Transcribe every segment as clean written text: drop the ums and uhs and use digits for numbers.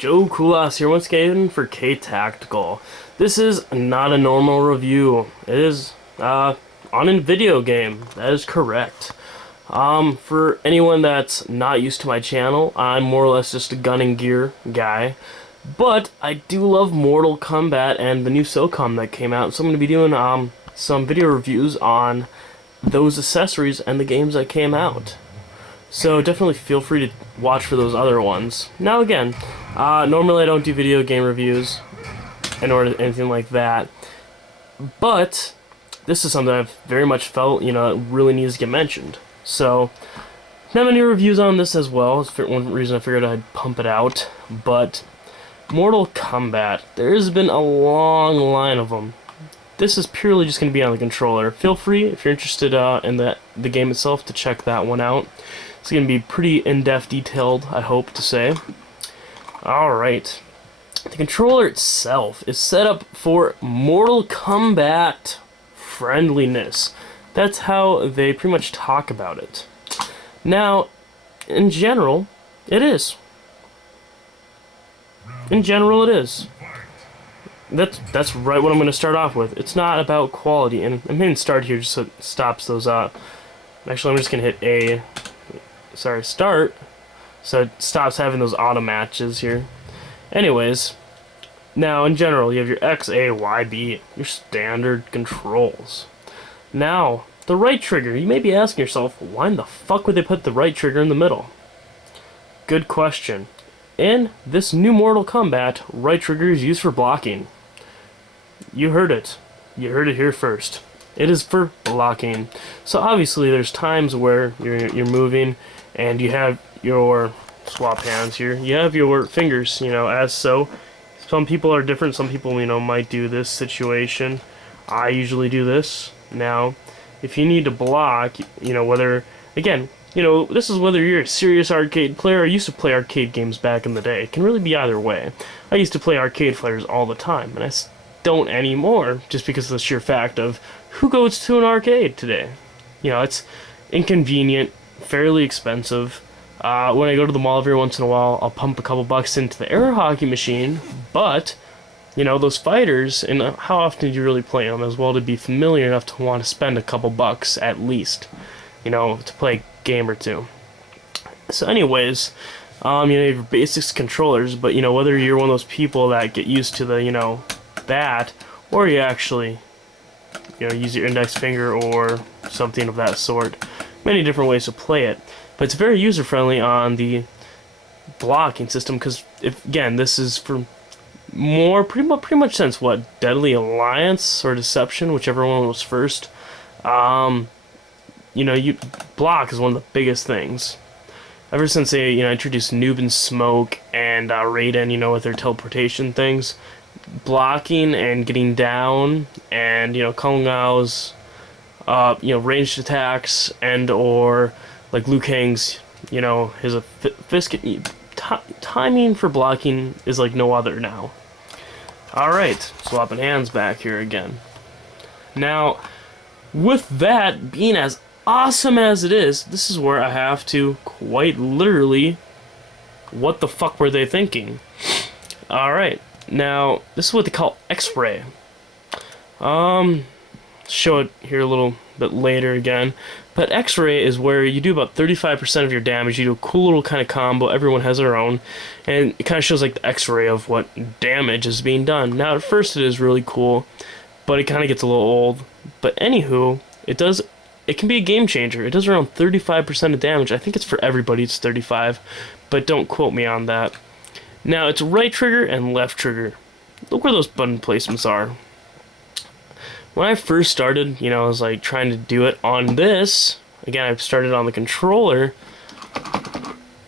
Joe Kulas here once again for K Tactical. This is not a normal review. It is on a video game. That is correct. For anyone that's not used to my channel, I'm more or less just a gun and gear guy. But I do love Mortal Kombat and the new SOCOM that came out, so I'm going to be doing some video reviews on those accessories and the games that came out. So definitely feel free to watch for those other ones. Now again, normally I don't do video game reviews or anything like that, but this is something I've very much felt, really needs to get mentioned. So, not many reviews on this as well. It's one reason I figured I'd pump it out. But Mortal Kombat, there's been a long line of them. This is purely just going to be on the controller. Feel free, if you're interested in the game itself, to check that one out. It's going to be pretty in-depth detailed, I hope to say. Alright. The controller itself is set up for Mortal Kombat friendliness. That's how they pretty much talk about it. Now, in general, it is. In general, it is. That's right what I'm going to start off with. It's not about quality, and I'm hitting start here just so it stops those up. Actually, I'm just going to hit start, so it stops having those auto matches here. Anyways, now in general, you have your X, A, Y, B, your standard controls. Now, the right trigger, you may be asking yourself, why in the fuck would they put the right trigger in the middle? Good question. In this new Mortal Kombat, right trigger is used for blocking. You heard it. You heard it here first. It is for blocking. So obviously there's times where you're moving and you have your swap hands here. You have your fingers, as so. Some people are different. Some people, might do this situation. I usually do this. Now, if you need to block, whether, again, this is whether you're a serious arcade player or used to play arcade games back in the day. It can really be either way. I used to play arcade fighters all the time, and I don't anymore, just because of the sheer fact of who goes to an arcade today. It's inconvenient, fairly expensive. When I go to the mall every once in a while, I'll pump a couple bucks into the air hockey machine, but those fighters, and how often do you really play them, as well to be familiar enough to want to spend a couple bucks at least, to play a game or two. So anyways, you have your basics controllers, but whether you're one of those people that get used to the, that, or you actually, use your index finger or something of that sort, many different ways to play it. But it's very user-friendly on the blocking system, because, again, this is for pretty much since what, Deadly Alliance or Deception, whichever one was first. You block is one of the biggest things. Ever since they introduced Noob and Smoke and Raiden, with their teleportation things, blocking and getting down, and Kung Lao's ranged attacks, and or like Liu Kang's his fist timing for blocking is like no other now. Alright, swapping hands back here again. Now, with that being as awesome as it is, this is where I have to quite literally, what the fuck were they thinking? Alright, now, this is what they call X-ray. Show it here a little bit later again. But X-ray is where you do about 35% of your damage. You do a cool little kind of combo. Everyone has their own. And it kind of shows like the X-ray of what damage is being done. Now, at first it is really cool, but it kind of gets a little old. But anywho, it can be a game changer. It does around 35% of damage. I think it's for everybody, it's 35. But don't quote me on that. Now, it's right trigger and left trigger. Look where those button placements are. When I first started, I was like trying to do it on this. Again, I started on the controller.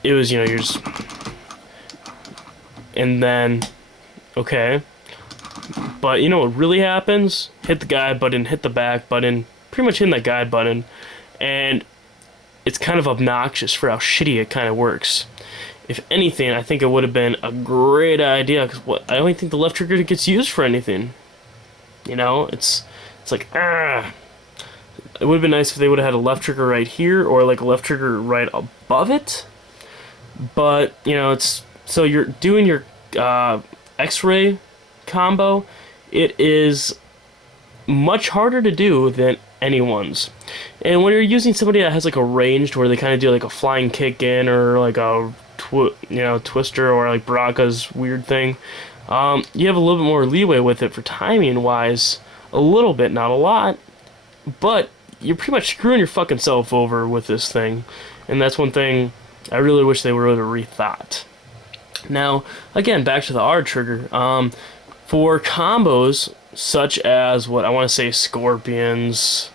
It was, you're just... And then, okay. But what really happens? Hit the guide button, hit the back button, pretty much hitting that guide button. And it's kind of obnoxious for how shitty it kind of works. If anything, I think it would have been a great idea, because I don't think the left trigger gets used for anything. It's like, it would have been nice if they would have had a left trigger right here, or like a left trigger right above it. But, it's, so you're doing your X-ray combo, it is much harder to do than anyone's. And when you're using somebody that has like a ranged where they kind of do like a flying kick in or like a twister or like Baraka's weird thing, you have a little bit more leeway with it for timing wise, a little bit, not a lot, but you're pretty much screwing your fucking self over with this thing. And that's one thing I really wish they would have rethought. Now, again, back to the R trigger. For combos such as what I want to say Scorpions,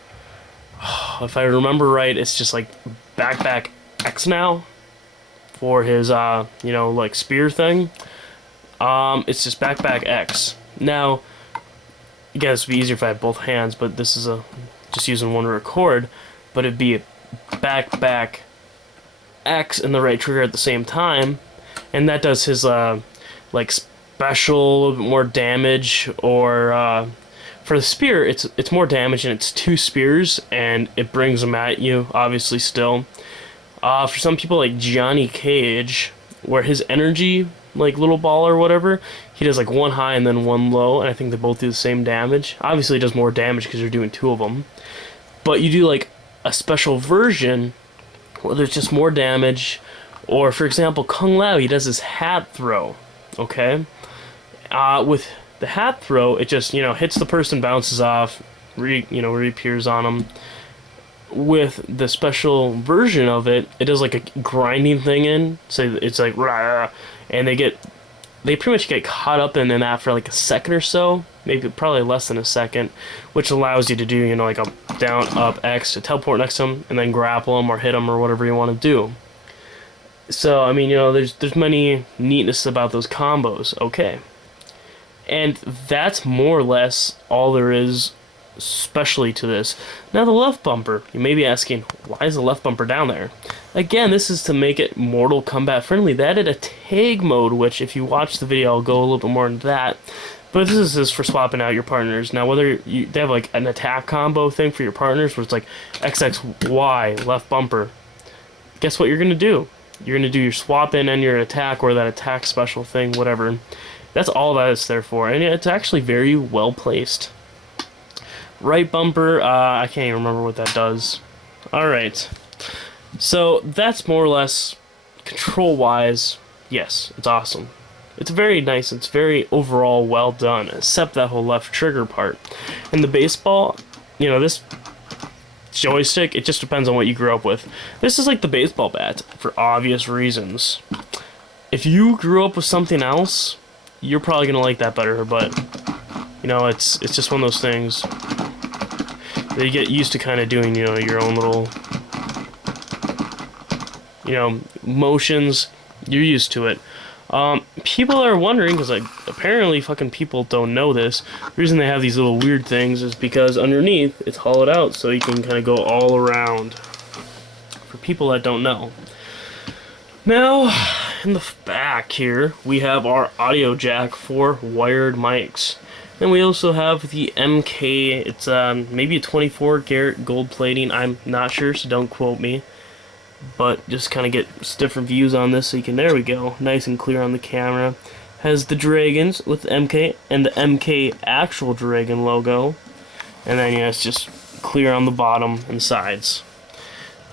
if I remember right, it's just like back X now for his like spear thing. It's just back X. Now, again, this would be easier if I had both hands, but this is just using one to record. But it'd be back X and the right trigger at the same time, and that does his like special, a little bit more damage. Or for the spear, it's more damage and it's 2 spears and it brings them at you, obviously. Still, for some people like Johnny Cage, where his energy like little ball or whatever, he does like 1 high and then 1 low, and I think they both do the same damage. Obviously it does more damage because you're doing 2 of them, but you do like a special version where there's just more damage. Or for example, Kung Lao, he does his hat throw. Okay, with the hat throw, it just hits the person, bounces off, reappears on them. With the special version of it, it does like a grinding thing in, so it's like rah, and they pretty much get caught up in that for like a second or so, maybe probably less than a second, which allows you to do like a down up X to teleport next to them and then grapple them or hit them or whatever you want to do. So I mean, there's many neatness about those combos. Okay, and that's more or less all there is especially to this. Now the left bumper, you may be asking, why is the left bumper down there? Again, this is to make it Mortal Kombat friendly. They added a tag mode, which if you watch the video, I'll go a little bit more into that. But this is just for swapping out your partners. Now whether they have like an attack combo thing for your partners where it's like XXY, left bumper, guess what you're going to do? You're going to do your swap in and your attack, or that attack special thing, whatever. That's all that it's there for, and it's actually very well placed. Right bumper, I can't even remember what that does. Alright, so that's more or less control-wise. Yes, it's awesome. It's very nice, it's very overall well done, except that whole left trigger part. And the baseball, this joystick, it just depends on what you grew up with. This is like the baseball bat, for obvious reasons. If you grew up with something else, you're probably going to like that better, but it's just one of those things that you get used to kind of doing, your own little, motions. You're used to it. People are wondering, because like apparently fucking people don't know this, the reason they have these little weird things is because underneath it's hollowed out so you can kind of go all around. For people that don't know. Now, in the back here, we have our audio jack for wired mics. Then we also have the MK, it's maybe a 24 karat gold plating, I'm not sure, so don't quote me. But just kind of get different views on this so you can, there we go, nice and clear on the camera. Has the dragons with the MK and the MK actual dragon logo. And then it's just clear on the bottom and sides.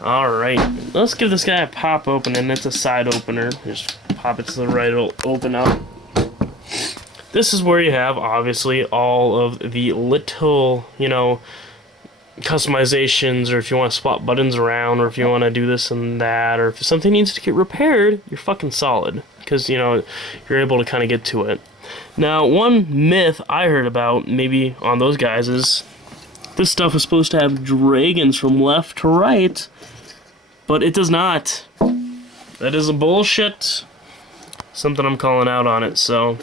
Alright, let's give this guy a pop open, and it's a side opener. Just pop it to the right, it'll open up. This is where you have, obviously, all of the little, customizations, or if you want to swap buttons around, or if you want to do this and that, or if something needs to get repaired, you're fucking solid, because, you're able to kind of get to it. Now, one myth I heard about, maybe on those guys, is this stuff is supposed to have dragons from left to right, but it does not. That is a bullshit. Something I'm calling out on it, so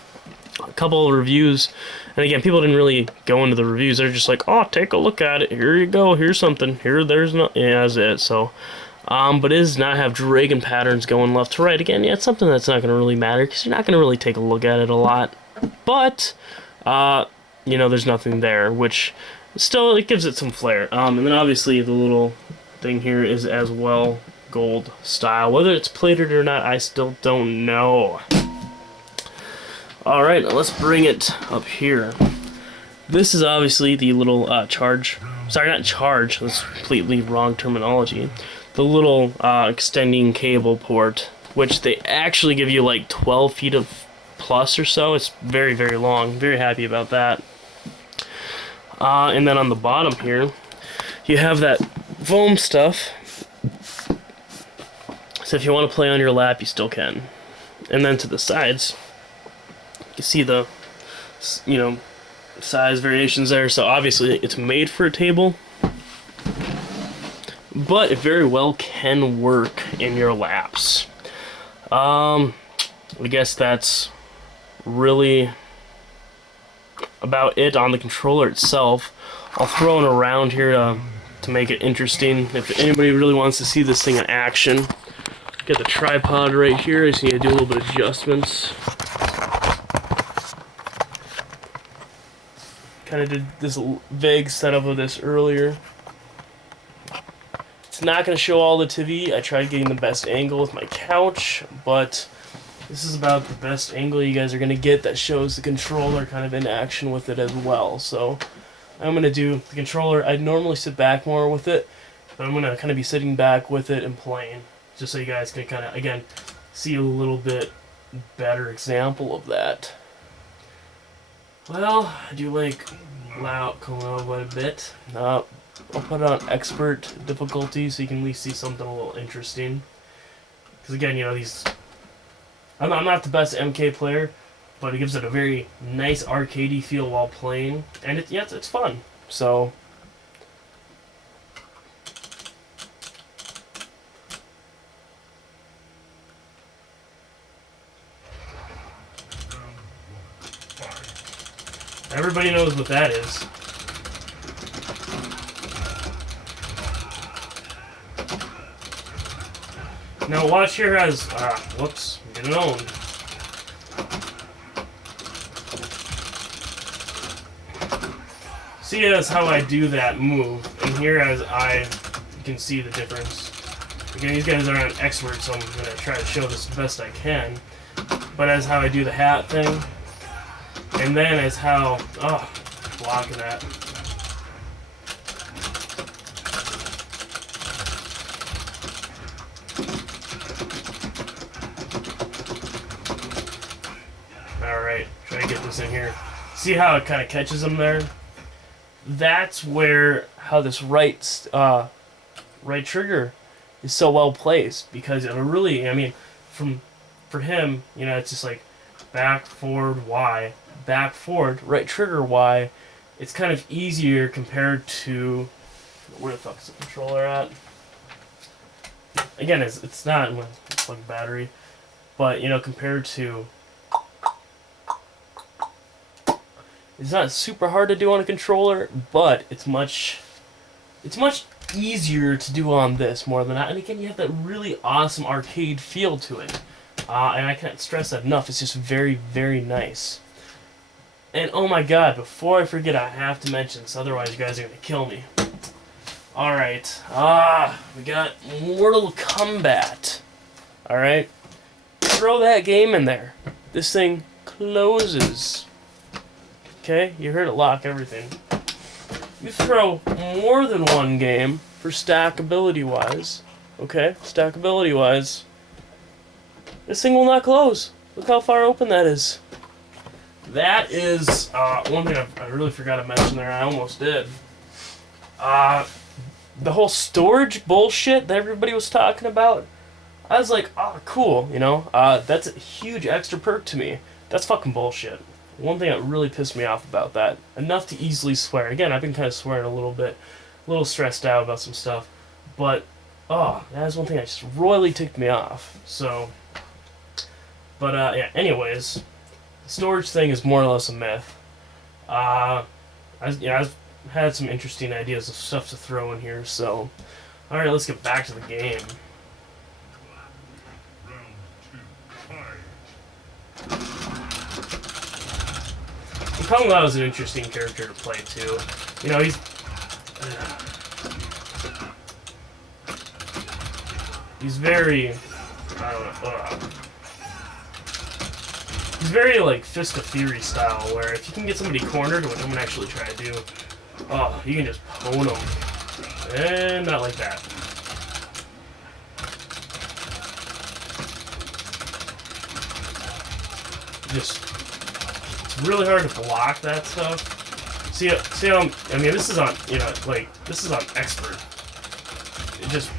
a couple of reviews, and again, people didn't really go into the reviews. They're just like, oh, take a look at it, here you go, here's something, there's no, yeah, that's it. So but it does not have dragon patterns going left to right. Again, yeah, it's something that's not going to really matter because you're not going to really take a look at it a lot, but there's nothing there, which still, it gives it some flair. And then obviously the little thing here is as well gold style. Whether it's plated or not, I still don't know. Alright, now let's bring it up here. This is obviously the little charge. Sorry, not charge. That's completely wrong terminology. The little extending cable port, which they actually give you like 12 feet of plus or so. It's very, very long. Very happy about that. And then on the bottom here, you have that foam stuff. So if you want to play on your lap, you still can. And then to the sides, you see the, size variations there. So obviously it's made for a table, but it very well can work in your laps. I guess that's really about it on the controller itself. I'll throw it around here to make it interesting. If anybody really wants to see this thing in action, get the tripod right here. I just need to do a little bit of adjustments. Kind of did this vague setup of this earlier. It's not going to show all the TV. I tried getting the best angle with my couch, but this is about the best angle you guys are going to get that shows the controller kind of in action with it as well. So I'm going to do the controller. I'd normally sit back more with it, but I'm going to kind of be sitting back with it and playing, just so you guys can kind of, again, see a little bit better example of that. Well, I do like loud Kombat quite a bit. I'll put it on expert difficulty so you can at least see something a little interesting. Because again, these... I'm not the best MK player, but it gives it a very nice arcadey feel while playing. And it's fun. So... everybody knows what that is. Now watch here as... whoops, get it on. See as how I do that move, and here as you can see the difference. Again, these guys aren't experts, so I'm going to try to show this the best I can. But as how I do the hat thing, and then as how... blocking that. Alright, try to get this in here. See how it kind of catches them there? That's where how this right trigger is so well placed, because it'll really, for him, it's just like back, forward, Y, back, forward, right trigger, Y. It's kind of easier compared to... where the fuck is the controller at? Again, it's not like a battery, but compared to... it's not super hard to do on a controller, but it's much easier to do on this more than that. And again, you have that really awesome arcade feel to it. And I can't stress that enough. It's just very, very nice. And oh my god, before I forget, I have to mention this, otherwise you guys are going to kill me. Alright, we got Mortal Kombat. Alright, throw that game in there. This thing closes. Okay, you heard it lock everything. You throw more than one game for stackability-wise. Okay, stackability-wise. This thing will not close. Look how far open that is. That is one thing I really forgot to mention there. I almost did. The whole storage bullshit that everybody was talking about, I was like, oh, cool, that's a huge extra perk to me. That's fucking bullshit. One thing that really pissed me off about that, enough to easily swear. Again, I've been kind of swearing a little bit, a little stressed out about some stuff, but, that is one thing that just royally ticked me off. So, but, yeah, anyways, the storage thing is more or less a myth. I've had some interesting ideas of stuff to throw in here, so, alright, let's get back to the game. Kombat is an interesting character to play too. He's very, I don't know. He's very like Fist of Fury style, where if you can get somebody cornered, which I'm gonna actually try to do, oh, you can just pwn them, and not like that. Just, it's really hard to block that stuff. See how I mean, this is on, you know, like, this is on expert. It just,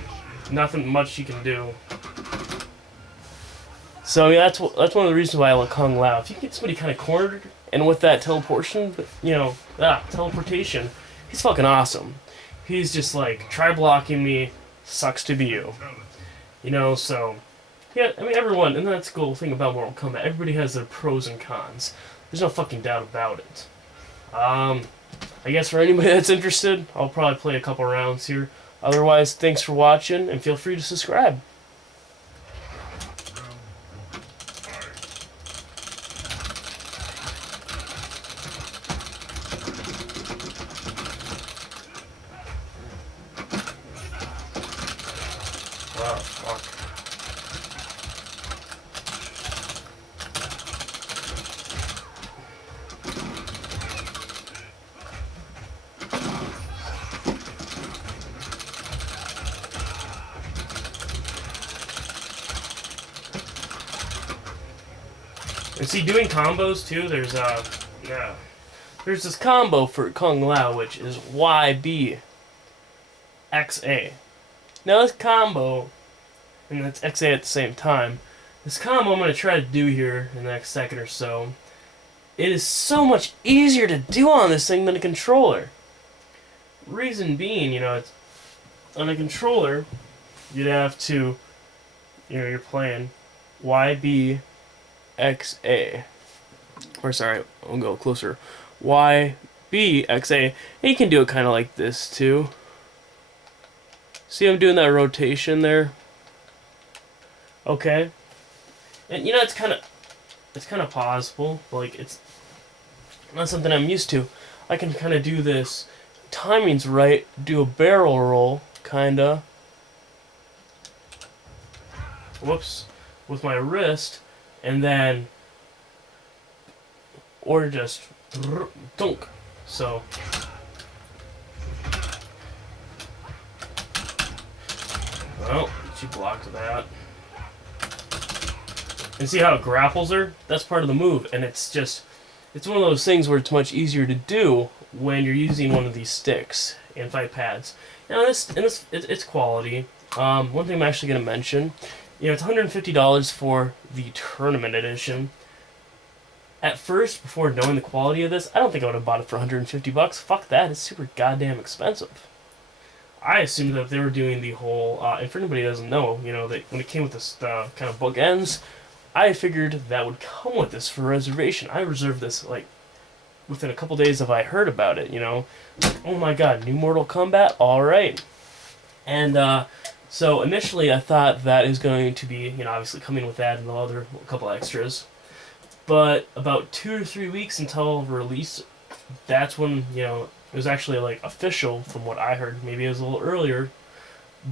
nothing much you can do. So, yeah, that's one of the reasons why I like Kung Lao. If you can get somebody kind of cornered, and with that teleportation, teleportation, he's fucking awesome. He's just like, try blocking me, sucks to be you. You know, so, yeah, I mean, everyone, and that's the cool thing about Mortal Kombat, everybody has their pros and cons. There's no fucking doubt about it. I guess for anybody that's interested, I'll probably play a couple rounds here. Otherwise, thanks for watching, and feel free to subscribe. Oh, fuck. And see, doing combos too, there's this combo for Kung Lao, which is YB XA. Now this combo, and that's XA at the same time, this combo I'm going to try to do here in the next second or so, it is so much easier to do on this thing than a controller. Reason being, you know, it's on a controller, you'd have to, you know, you're playing YB XA. Or sorry, I'll go closer. YB XA. And you can do it kind of like this too. See, I'm doing that rotation there. Okay. And you know, it's kind of possible, but like it's not something I'm used to. I can kind of do this. Timing's right. Do a barrel roll, kinda. Whoops. With my wrist, and then, or just dunk. So. Well, she blocked that. And see how it grapples her? That's part of the move, and it's one of those things where it's much easier to do when you're using one of these sticks and fight pads. Now it's quality. One thing I'm actually going to mention, you know, it's $150 for the tournament edition. At first, before knowing the quality of this, I don't think I would have bought it for $150. Fuck that, it's super goddamn expensive. I assumed that if they were doing the whole, and for anybody who doesn't know, you know, when it came with this kind of bookends, I figured that would come with this for reservation. I reserved this, like, within a couple days of I heard about it, you know. Oh my god, new Mortal Kombat? Alright. And, so initially I thought that is going to be, you know, obviously coming with that and the other couple extras. But about 2 or 3 weeks until release, that's when, you know, it was actually, like, official from what I heard. Maybe it was a little earlier.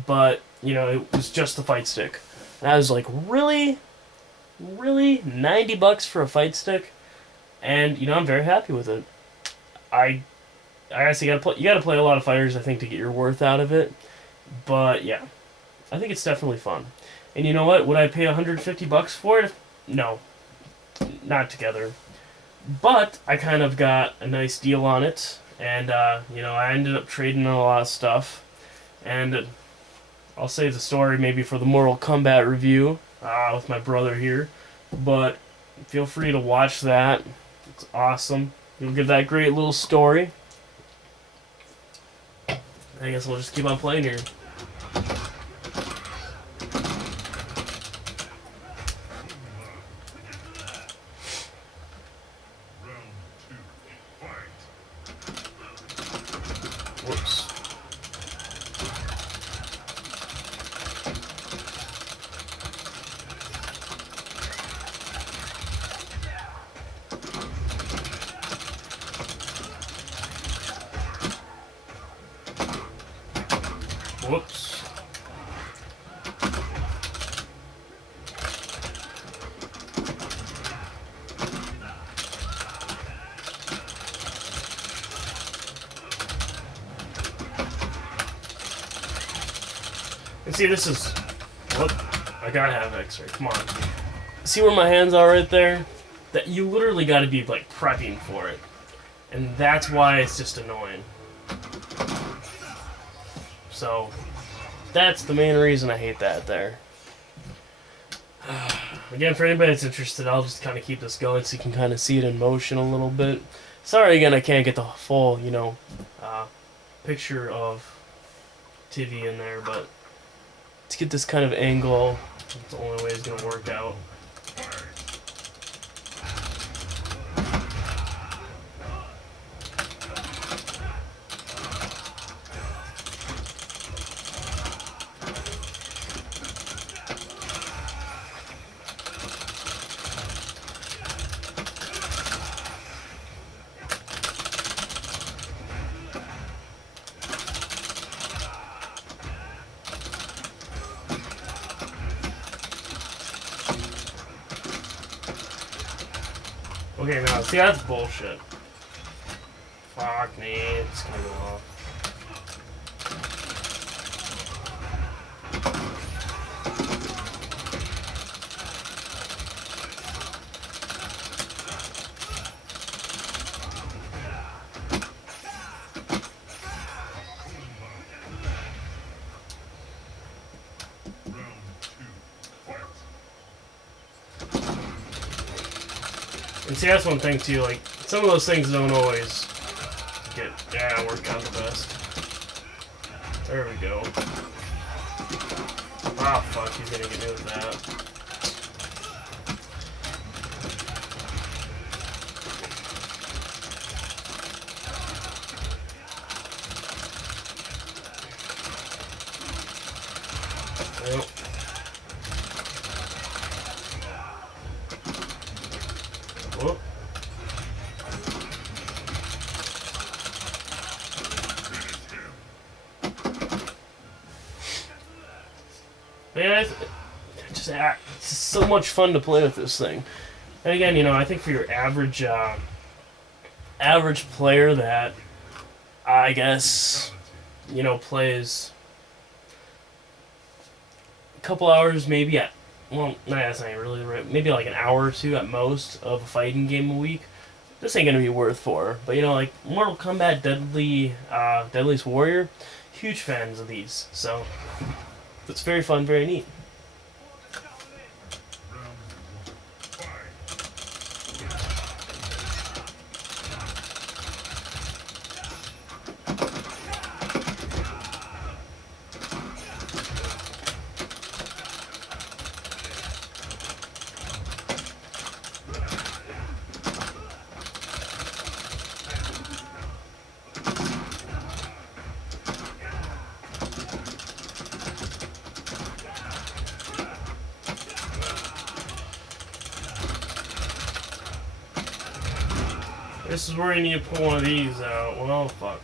But, you know, it was just the fight stick. And I was like, really? Really? $90 for a fight stick? And, you know, I'm very happy with it. I guess you gotta play a lot of fighters, I think, to get your worth out of it. But, yeah. I think it's definitely fun. And you know what? Would I pay $150 for it? No. Not together. But I kind of got a nice deal on it. And, you know, I ended up trading a lot of stuff. And I'll save the story maybe for the Mortal Kombat review with my brother here. But feel free to watch that. It's awesome. You'll get that great little story. I guess we'll just keep on playing here. Whoops. Whoops. And see, this is... What? I gotta have X-ray. Come on. See where my hands are right there? That you literally gotta be, like, prepping for it. And that's why it's just annoying. So, that's the main reason I hate that there. Again, for anybody that's interested, I'll just kind of keep this going so you can kind of see it in motion a little bit. Sorry again, I can't get the full, you know, picture of TV in there, but to get this kind of angle, that's the only way it's going to work out. Okay, now, see, that's bullshit. Fuck me, it's gonna go off. And see, that's one thing too, like, some of those things don't always work out the best. There we go. Ah, fuck, he's gonna get me with that. Yep. Whoop. Yeah, it's just so much fun to play with this thing. And again, you know, I think for your average player that I guess, you know, plays a couple hours maybe at, well, no, that's not really right, maybe like an hour or two at most of a fighting game a week, this ain't gonna be worth for. But you know, like Mortal Kombat Deadliest Warrior, huge fans of these, so it's very fun, very neat. This is where you need to pull one of these out. Well, fuck.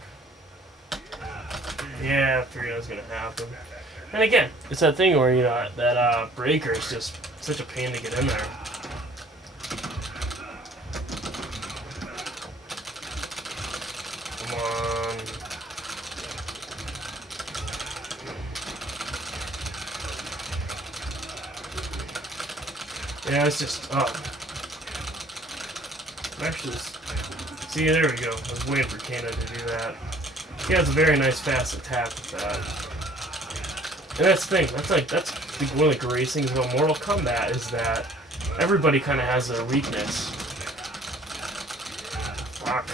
Yeah, I figured that was gonna happen. And again, it's that thing where, you know, that breaker is just such a pain to get in there. Come on. Yeah, it's just, actually, see, there we go. I was waiting for Kana to do that. He has a very nice fast attack with that. And that's the thing. That's one of the greatest things about Mortal Kombat is that everybody kind of has their weakness. Fuck.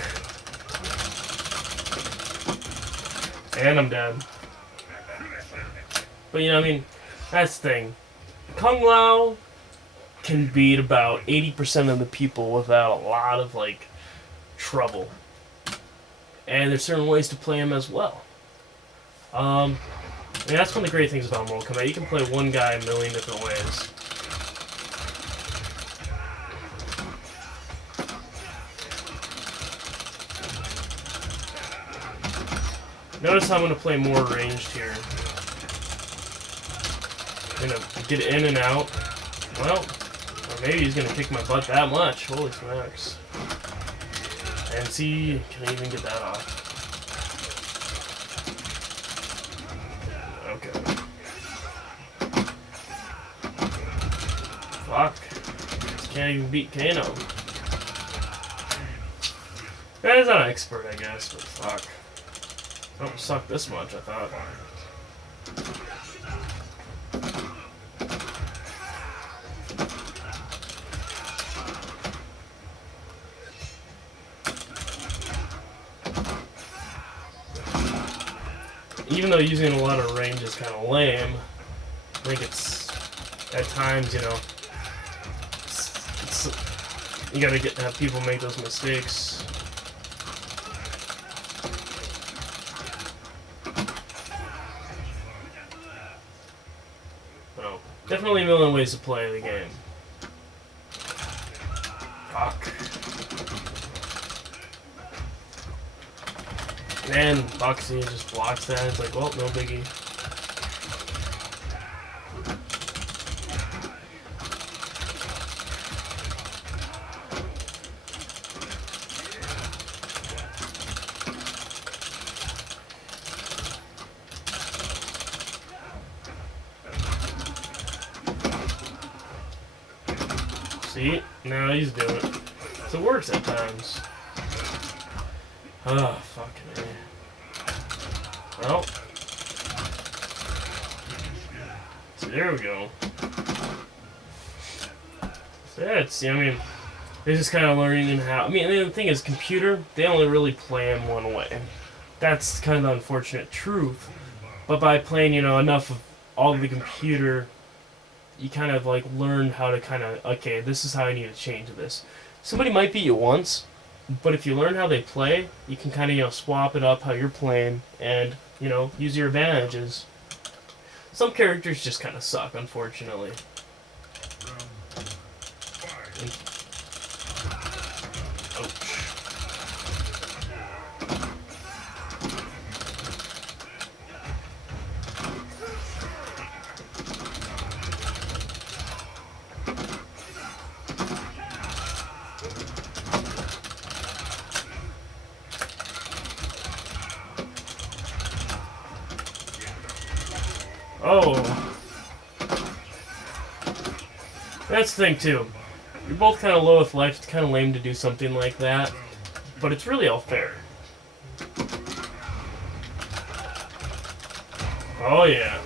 And I'm dead. But, you know, I mean, that's the thing. Kung Lao can beat about 80% of the people without a lot of, like, trouble. And there's certain ways to play him as well. I mean, that's one of the great things about Mortal Kombat. You can play one guy a million different ways. Notice how I'm going to play more ranged here. I'm going to get in and out. Well, or maybe he's going to kick my butt that much. Holy smokes. And see, can I even get that off? Okay. Fuck. Just can't even beat Kano. Guy's not an expert, I guess, but fuck. Don't suck this much, I thought. Even though using a lot of range is kind of lame, I think it's, at times, you know, you gotta have people make those mistakes. No, definitely a million ways to play the game. Fuck. And Boxy just blocks that. It's like, well, no biggie. See? Now he's doing it. So it works at times. Oh, fucking A. Well. So there we go. So yeah, it's, I mean, they're just kind of learning how. I mean, the thing is, computer, they only really play in one way. That's kind of the unfortunate truth. But by playing, you know, enough of all of the computer, you kind of like learn how to kind of, okay, this is how I need to change this. Somebody might beat you once, but if you learn how they play, you can kind of, you know, swap it up how you're playing and, you know, use your advantages. Some characters just kind of suck, unfortunately. Ouch. Oh. That's the thing, too. You're both kind of low with life. It's kind of lame to do something like that. But it's really all fair. Oh, yeah.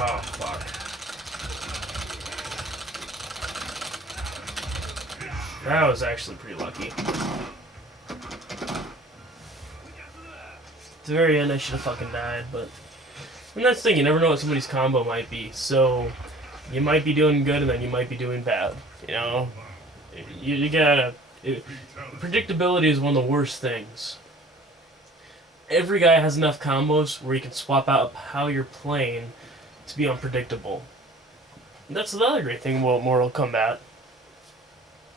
Oh, fuck. That was actually pretty lucky. At the very end, I should have fucking died, but... And that's the thing, you never know what somebody's combo might be, so... You might be doing good, and then you might be doing bad, you know? You gotta... predictability is one of the worst things. Every guy has enough combos where you can swap out how you're playing to be unpredictable. And that's the other great thing about Mortal Kombat.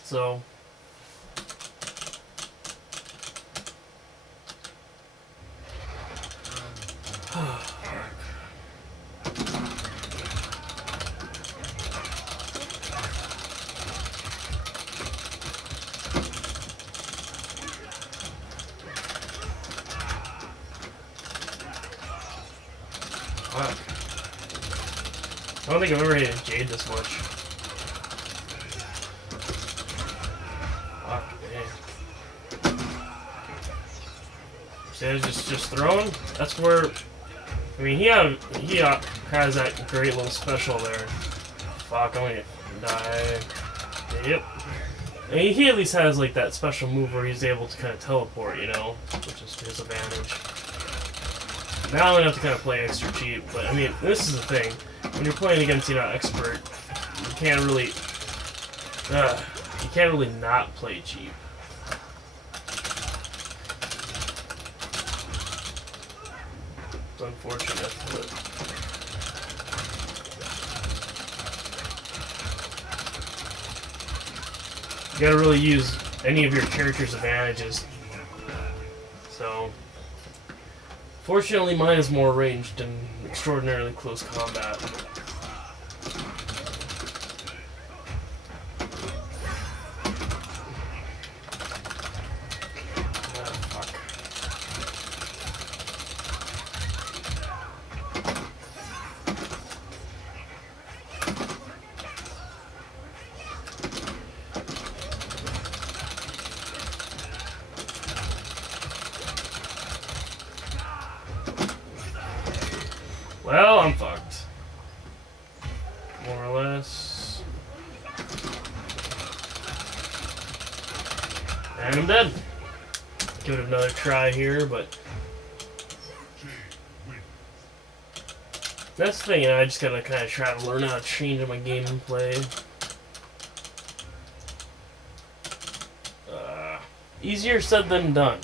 So... Fuck. I don't think I've ever hated Jade this much. Fuck, man. See, I was just throwing. That's where... I mean, he has that great little special there. Fuck, I'm gonna die. Yep. I mean, he at least has, like, that special move where he's able to kind of teleport, you know? Which is to his advantage. Now I'm gonna have to kind of play extra cheap, but I mean, this is the thing. When you're playing against, you know, expert, you can't really not play cheap. It's unfortunate, but... You gotta really use any of your character's advantages. So, fortunately, mine is more ranged and extraordinarily close combat. Well, I'm fucked. More or less. And I'm dead. Give it another try here, but... That's the thing, you know, I just gotta kind of try to learn how to change my gameplay. Easier said than done.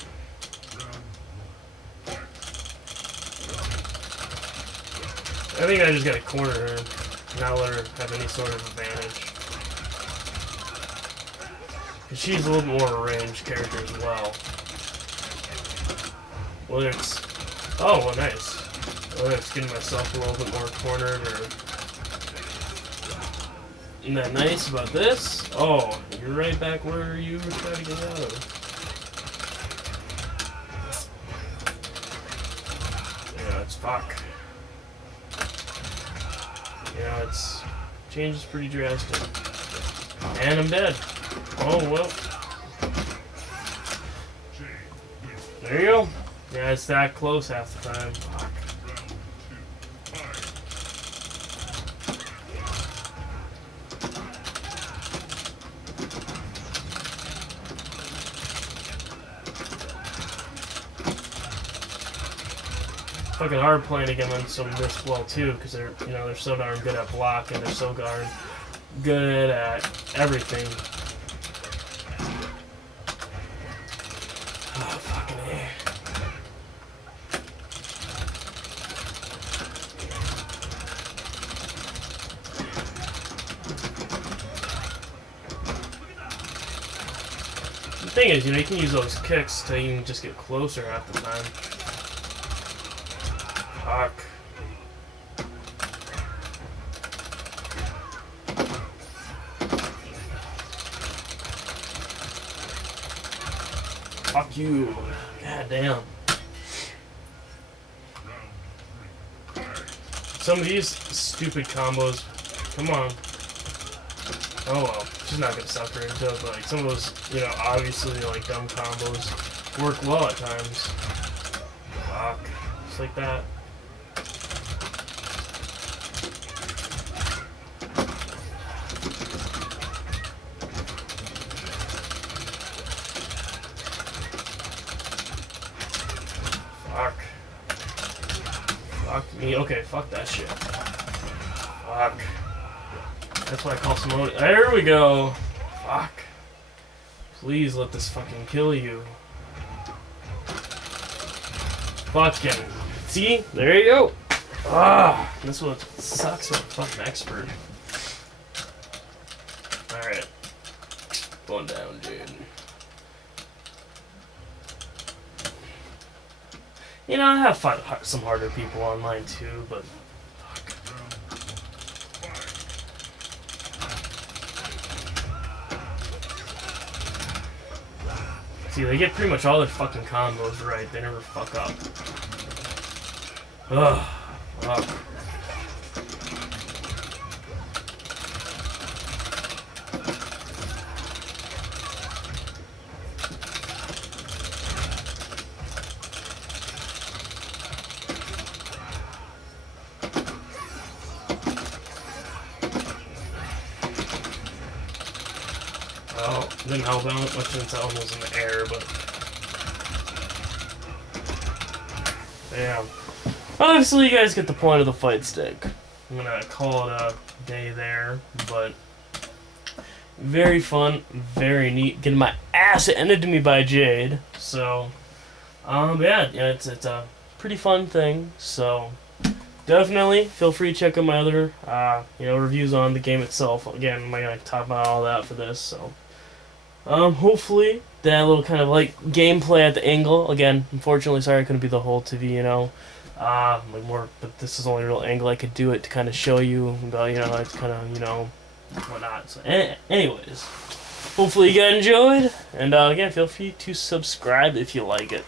I think I just gotta corner her, not let her have any sort of advantage. Because she's a little bit more of a ranged character as well. Whether it's... Oh, well, nice. Whether it's getting myself a little bit more cornered or... Isn't that nice about this? Oh, you're right back where you were trying to get out of. Yeah, it's fuck. Yeah, it's changes pretty drastic. And I'm dead. Oh well. There you go. Yeah, it's that close half the time. Fuck. Fucking hard playing against them this well too, because they're, you know, they're so darn good at blocking, they're so darn good at everything. Oh, fucking A. The thing is, you know, you can use those kicks to even just get closer half the time. Fuck. Fuck you. God damn. Some of these stupid combos. Come on. Oh well. She's not gonna suffer until, but like some of those, you know, obviously like dumb combos work well at times. Fuck. Just like that. Fuck me. Okay, fuck that shit. Fuck. That's what I call some... There we go. Fuck. Please let this fucking kill you. Fucking... See? There you go. Ah, this one sucks with a fucking expert. Alright. Going down, dude. You know, I have fought some harder people online too, but fuck. See, they get pretty much all their fucking combos right. They never fuck up. Ugh. Fuck. Well, didn't help out much since that one was in the air, but... Yeah. Obviously, you guys get the point of the fight stick. I'm gonna call it a day there, but... Very fun, very neat. Getting my ass handed to me by Jade, so... yeah, it's a pretty fun thing, so... Definitely, feel free to check out my other, reviews on the game itself. Again, I'm not gonna talk about all that for this, so... Hopefully that little kind of like gameplay at the angle. Again, unfortunately, sorry I couldn't be the whole TV. Like more, but this is the only real angle I could do it to kind of show you. But it's kind of whatnot. So, anyways, hopefully you guys enjoyed, and again, feel free to subscribe if you like it.